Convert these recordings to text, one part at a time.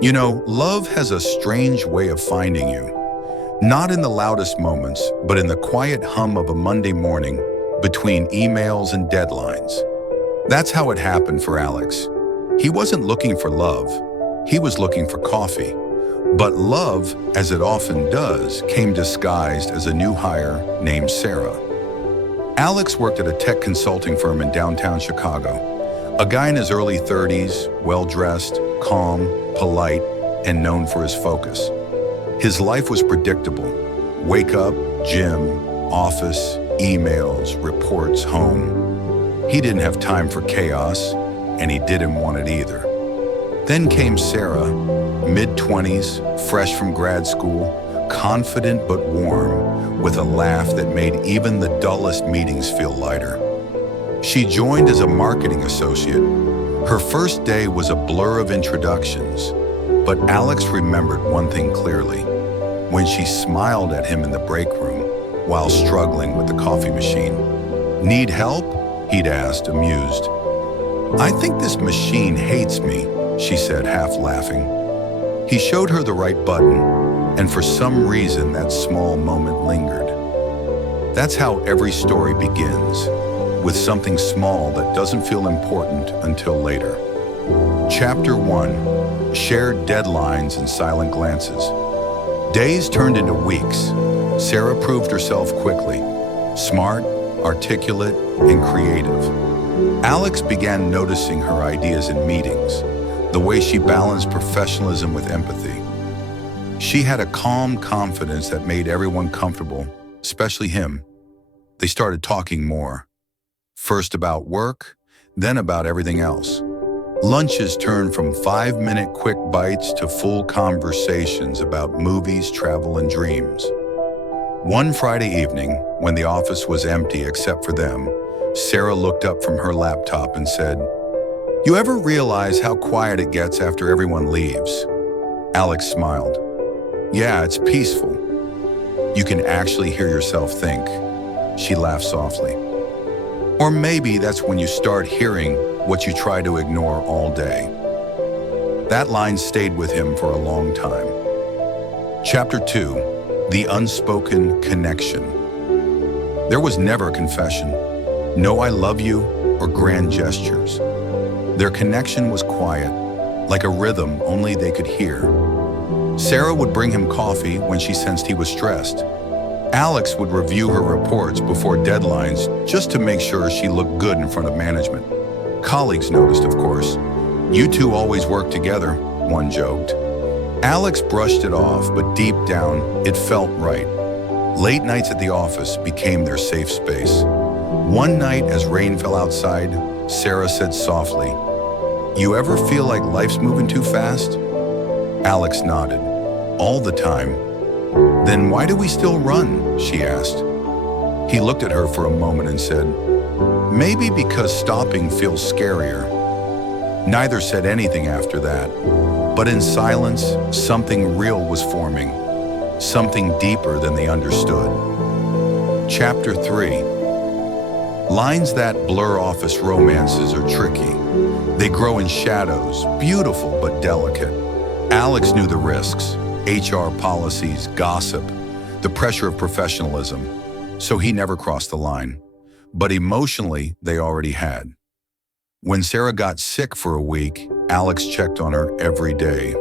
You know, love has a strange way of finding you. Not in the loudest moments, but in the quiet hum of a Monday morning between emails and deadlines. That's how it happened for Alex. He wasn't looking for love. He was looking for coffee. But love, as it often does, came disguised as a new hire named Sarah. Alex worked at a tech consulting firm in downtown Chicago. A guy in his early 30s, well-dressed, calm, polite, and known for his focus. His life was predictable. Wake up, gym, office, emails, reports, home. He didn't have time for chaos, and he didn't want it either. Then came Sarah, mid-20s, fresh from grad school, confident but warm, with a laugh that made even the dullest meetings feel lighter. She joined as a marketing associate. Her first day was a blur of introductions, but Alex remembered one thing clearly: when she smiled at him in the break room while struggling with the coffee machine. "Need help?" he'd asked, amused. "I think this machine hates me," she said, half laughing. He showed her the right button, and for some reason that small moment lingered. That's how every story begins, with something small that doesn't feel important until later. Chapter 1. Shared deadlines and silent glances. Days turned into weeks. Sarah proved herself quickly. Smart, articulate, and creative. Alex began noticing her ideas in meetings, the way she balanced professionalism with empathy. She had a calm confidence that made everyone comfortable, especially him. They started talking more. First about work, then about everything else. Lunches turned from 5-minute quick bites to full conversations about movies, travel, and dreams. One Friday evening, when the office was empty except for them, Sarah looked up from her laptop and said, "You ever realize how quiet it gets after everyone leaves?" Alex smiled. "Yeah, it's peaceful. You can actually hear yourself think." She laughed softly. "Or maybe that's when you start hearing what you try to ignore all day." That line stayed with him for a long time. Chapter 2. The Unspoken Connection. There was never a confession, no "I love you" or grand gestures. Their connection was quiet, like a rhythm only they could hear. Sarah would bring him coffee when she sensed he was stressed. Alex would review her reports before deadlines just to make sure she looked good in front of management. Colleagues noticed, of course. "You two always work together," one joked. Alex brushed it off, but deep down, it felt right. Late nights at the office became their safe space. One night, as rain fell outside, Sarah said softly, "You ever feel like life's moving too fast?" Alex nodded. "All the time." "Then why do we still run?" she asked. He looked at her for a moment and said, "Maybe because stopping feels scarier." Neither said anything after that, but in silence, something real was forming, something deeper than they understood. Chapter 3. Lines that blur office romances are tricky. They grow in shadows, beautiful but delicate. Alex knew the risks: HR policies, gossip, the pressure of professionalism, so he never crossed the line. But emotionally, they already had. When Sarah got sick for a week, Alex checked on her every day.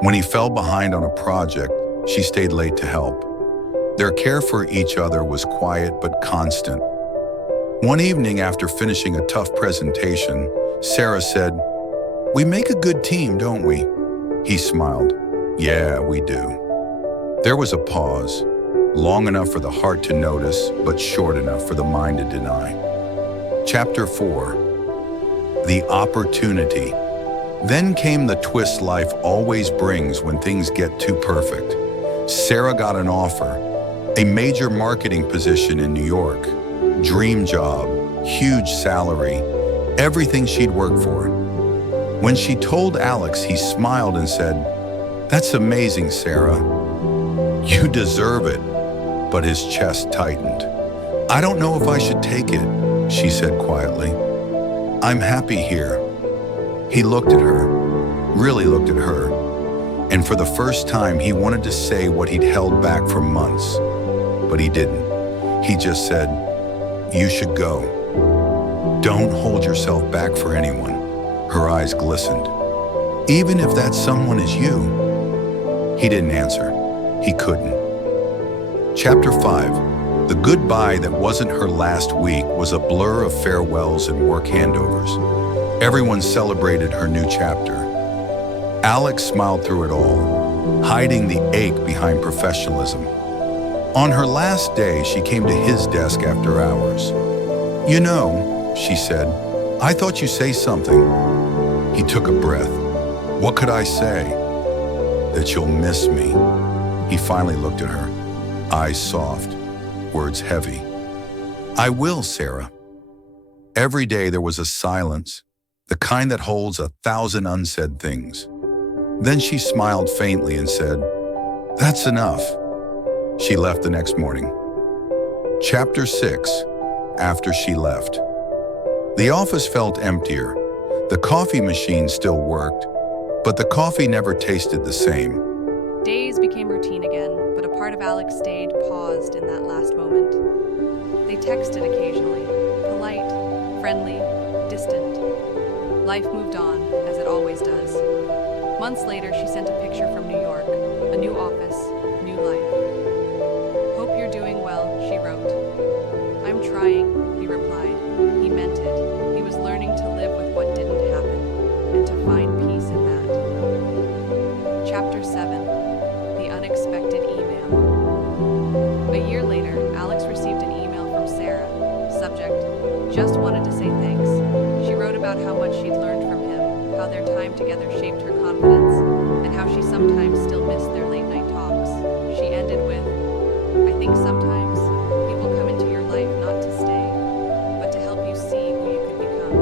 When he fell behind on a project, she stayed late to help. Their care for each other was quiet but constant. One evening after finishing a tough presentation, Sarah said, "We make a good team, don't we?" He smiled. "Yeah, we do." There was a pause, long enough for the heart to notice, but short enough for the mind to deny. Chapter 4. The Opportunity. Then came the twist life always brings when things get too perfect. Sarah got an offer, a major marketing position in New York, dream job, huge salary, everything she'd worked for. When she told Alex, he smiled and said, "That's amazing, Sarah. You deserve it." But his chest tightened. "I don't know if I should take it," she said quietly. "I'm happy here." He looked at her, really looked at her, And for the first time, he wanted to say what he'd held back for months. But he didn't. He just said, "You should go. Don't hold yourself back for anyone." Her eyes glistened. "Even if that someone is you?" He didn't answer. He couldn't. Chapter 5. The goodbye that wasn't her last week was a blur of farewells and work handovers. Everyone celebrated her new chapter. Alex smiled through it all, hiding the ache behind professionalism. On her last day, she came to his desk after hours. "You know," she said, "I thought you'd say something." He took a breath. "What could I say?" "That you'll miss me." He finally looked at her, eyes soft, words heavy. "I will, Sarah." Every day there was a silence, the kind that holds 1,000 unsaid things. Then she smiled faintly and said, "That's enough." She left the next morning. Chapter 6. After she left. The office felt emptier. The coffee machine still worked, but the coffee never tasted the same. Days became routine again, but a part of Alex stayed paused in that last moment. They texted occasionally, polite, friendly, distant. Life moved on, as it always does. Months later, she sent a picture from New York, a new office, new life. "Hope you're doing well," she wrote. "I'm trying," he replied. He meant it. He was learning to live with what didn't happen, and to find peace in that. Chapter 7. The unexpected email. A year later, Alex received an email from Sarah. Subject, "Just wanted to say thanks." She wrote about how much she'd learned from him, how their time together shaped her confidence, and how she sometimes still missed their late-night talks. She ended with, "I think sometimes people come into your life not to stay, but to help you see who you could become.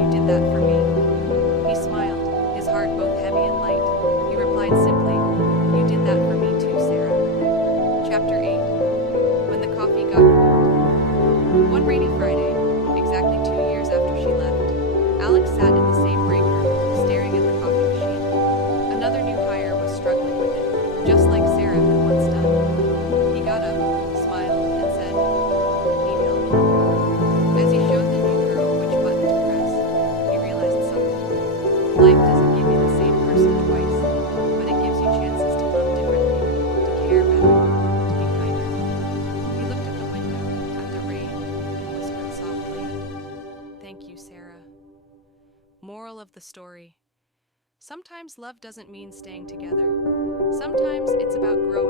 You did that for me." He smiled, his heart both heavy and light. He replied simply, "You did that for me too, Sarah." Chapter 8. When the coffee got cold. One rainy Friday, exactly 2 years after she left, Alex sat in the same break room, staring at the coffee machine. Another new hire was struggling with it, just like Sarah had once done. He got up, smiled, and said, "Need help?" As he showed the new girl which button to press, he realized something. Life doesn't give you the same person twice, but it gives you chances to love differently, to care better, to be kinder. He looked at the window, at the rain, and whispered softly, "Thank you, Sarah." Moral of the story. Sometimes love doesn't mean staying together. Sometimes it's about growing